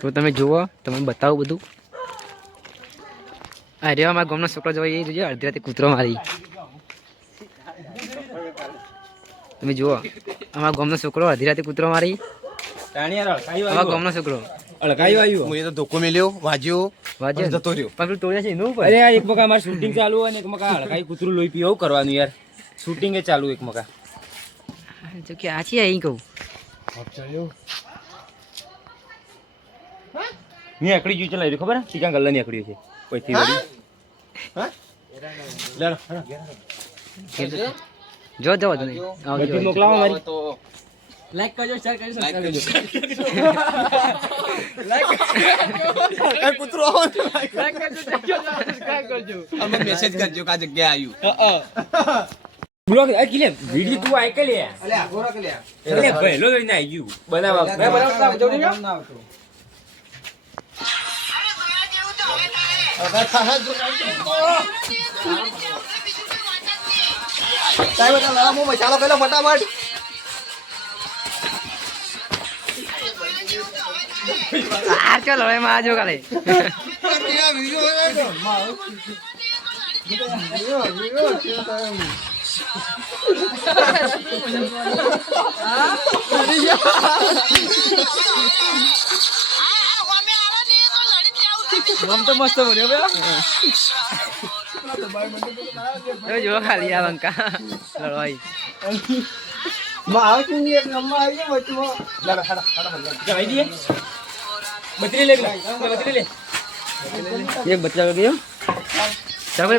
તો તમે જુઓ તમે બતાવું બધું. અરે અમારા ગામનો છોકરો જોવા એ જોઈએ અડધી રાતે કૂતરો મારી. તમે જુઓ અમારા ગામનો છોકરો અડધી રાતે કૂતરો મારી. અમારા ગામનો છોકરો. અળકાયું આવ્યો તો ધોકો મેલ્યો વાજ્યો વાજ્યો જતો રહ્યો. પણ તોડ્યા છે એનું ઉપર. અરે યાર એક મકા અમારે શૂટિંગ ચાલુ હોય ને એક મકા હળકાઈ કૂતરું લોહી પીવું કરવાનું યાર. શૂટિંગ એ ચાલુ એક મકા. જો કે આ છે અહીં કહું. મેં આકડી ગયું ચલાવી ખબર હે ટીકા ગલ્લા ની આકડી છે. પછી વળી? લેડો જો જો બધી મોકલાવો મારી. લાઈક કરજો શેર કરજો લાઈક કરજો. કૂતરો આવો લાઈક કરજો સબસ્ક્રાઇબ કરજો અમે મેસેજ કરજો કા આ આયુ. આવ્યું બ્લોગ આ કિલે વિડિયો તું આઈ કે લે. અલ્યા ગોરા કે લ્યા અરે ભઈલો લઈને આવી ગયું. બનાવવા. મેં બનાવતા જોડી લ્યો સાહેબ બધા લડા હું મસાલો પેલો ફટાફટ આ ચાલો હવે માં આજો કાલે આમ તો મસ્ત બન્યો બે જો જો ખાલી આ લંકા લડવાઈ. જવાઈ દઈએ બત્રી લે બત્રી લે. એક બચ્ચા ગયો. ચાલો